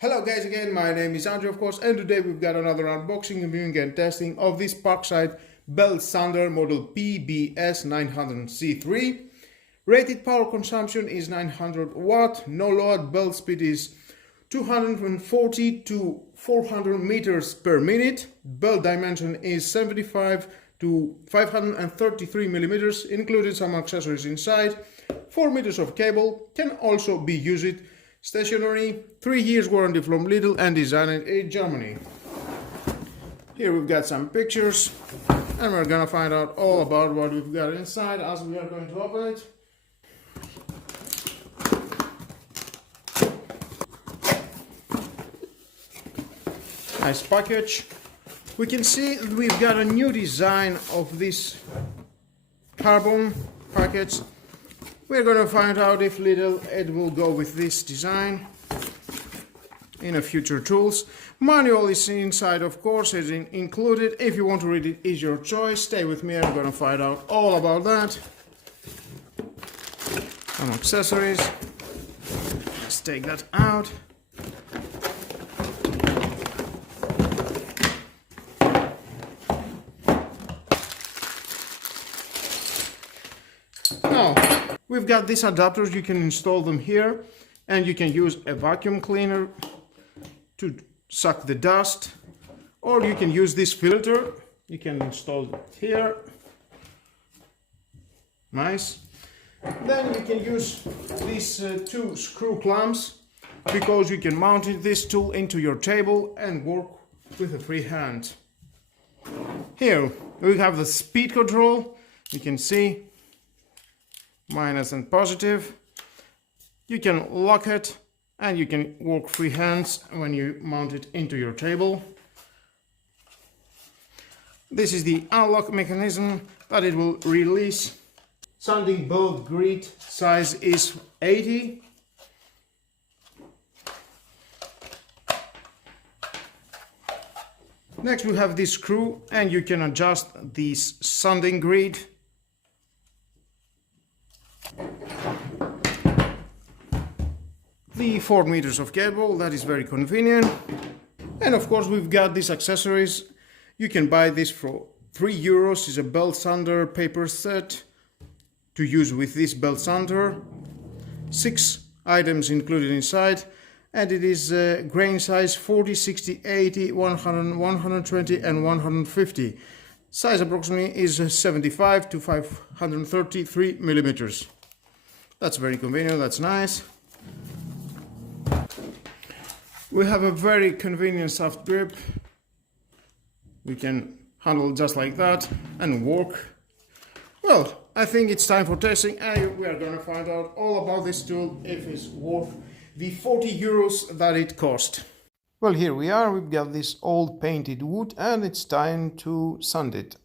Hello guys again, my name is Andrew of course, and today we've got another unboxing, reviewing and testing of this Parkside belt sander model PBS 900C3. Rated power consumption is 900 watt, no load, belt speed is 240 to 400 meters per minute. Belt dimension is 75 to 533 millimeters, including some accessories inside. 4 meters of cable, can also be used stationary. 3 years warranty from Lidl and designed in Germany. Here we've got some pictures and we're gonna find out all about what we've got inside as we are going to open it. Nice package. We can see we've got a new design of this carbon package. We're going to find out if Lidl it will go with this design in a future tools. Manual is inside, of course, is included. If you want to read it, is your choice. Stay with me, I'm going to find out all about that. Some accessories. Let's take that out. Now, we've got these adapters. You can install them here, and you can use a vacuum cleaner to suck the dust, or you can use this filter. You can install it here. Nice. Then you can use these two screw clamps, because you can mount this tool into your table and work with a free hand. Here we have the speed control. You can see minus and positive. You can lock it and you can work free hands when you mount it into your table. This is the unlock mechanism that it will release. Sanding belt grid size is 80. Next we have this screw, and you can adjust this sanding grid. The 4 meters of cable, that is very convenient. And of course we've got these accessories. You can buy this for €3. It's a belt sander paper set to use with this belt sander. 6 items included inside, and it is grain size 40, 60, 80, 100, 120 and 150. Size approximately is 75 to 533 millimeters. That's very convenient, that's nice. We have a very convenient soft grip. We can handle just like that and work. Well, I think it's time for testing, and we are going to find out all about this tool, if it's worth the €40 that it cost. Well, here we are. We've got this old painted wood, and it's time to sand it.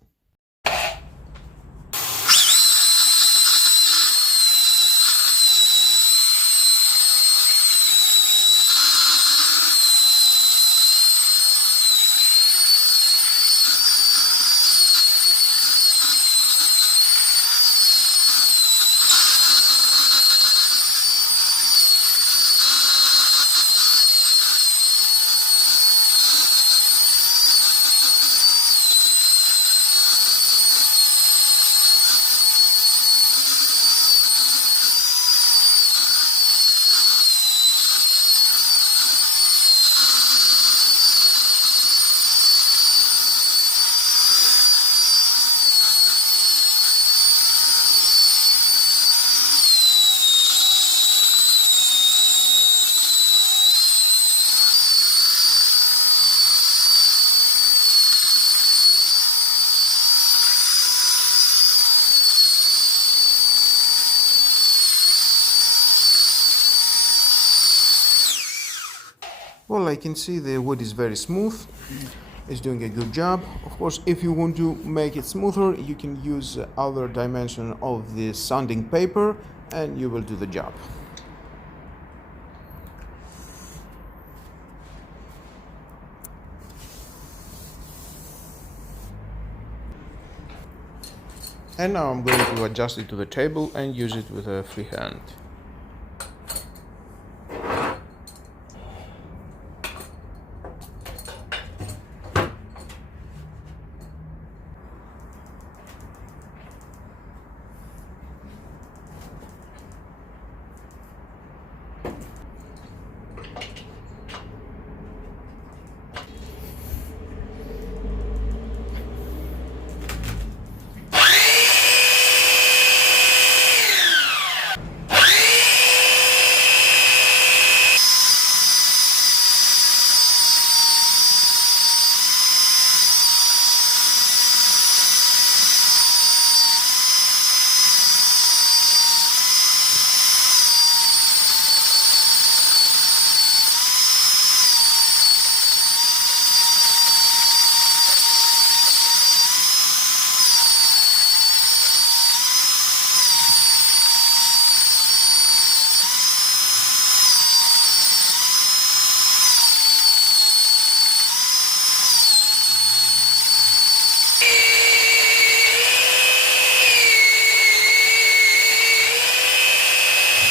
Well, I can see the wood is very smooth. It's doing a good job. Of course, if you want to make it smoother, you can use other dimension of the sanding paper and you will do the job. And now I'm going to adjust it to the table and use it with a free hand.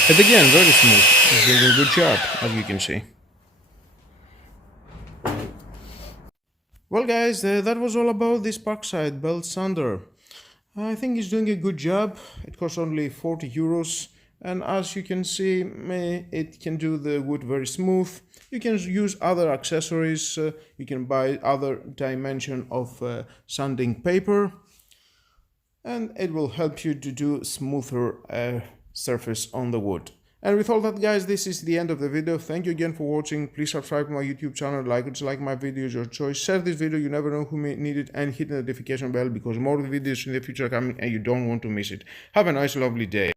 And again, very smooth. It's doing a good job, as you can see. Well, guys, that was all about this Parkside belt sander. I think it's doing a good job. It costs only 40 euros. And as you can see, it can do the wood very smooth. You can use other accessories. You can buy other dimension of sanding paper. And it will help you to do smoother surface on the wood. And with all that, guys, this is the end of the video. Thank you again for watching. Please subscribe to my YouTube channel, like or dislike my videos, your choice. Share this video, you never know who may need it, and hit the notification bell because more videos in the future are coming and you don't want to miss it. Have a nice, lovely day.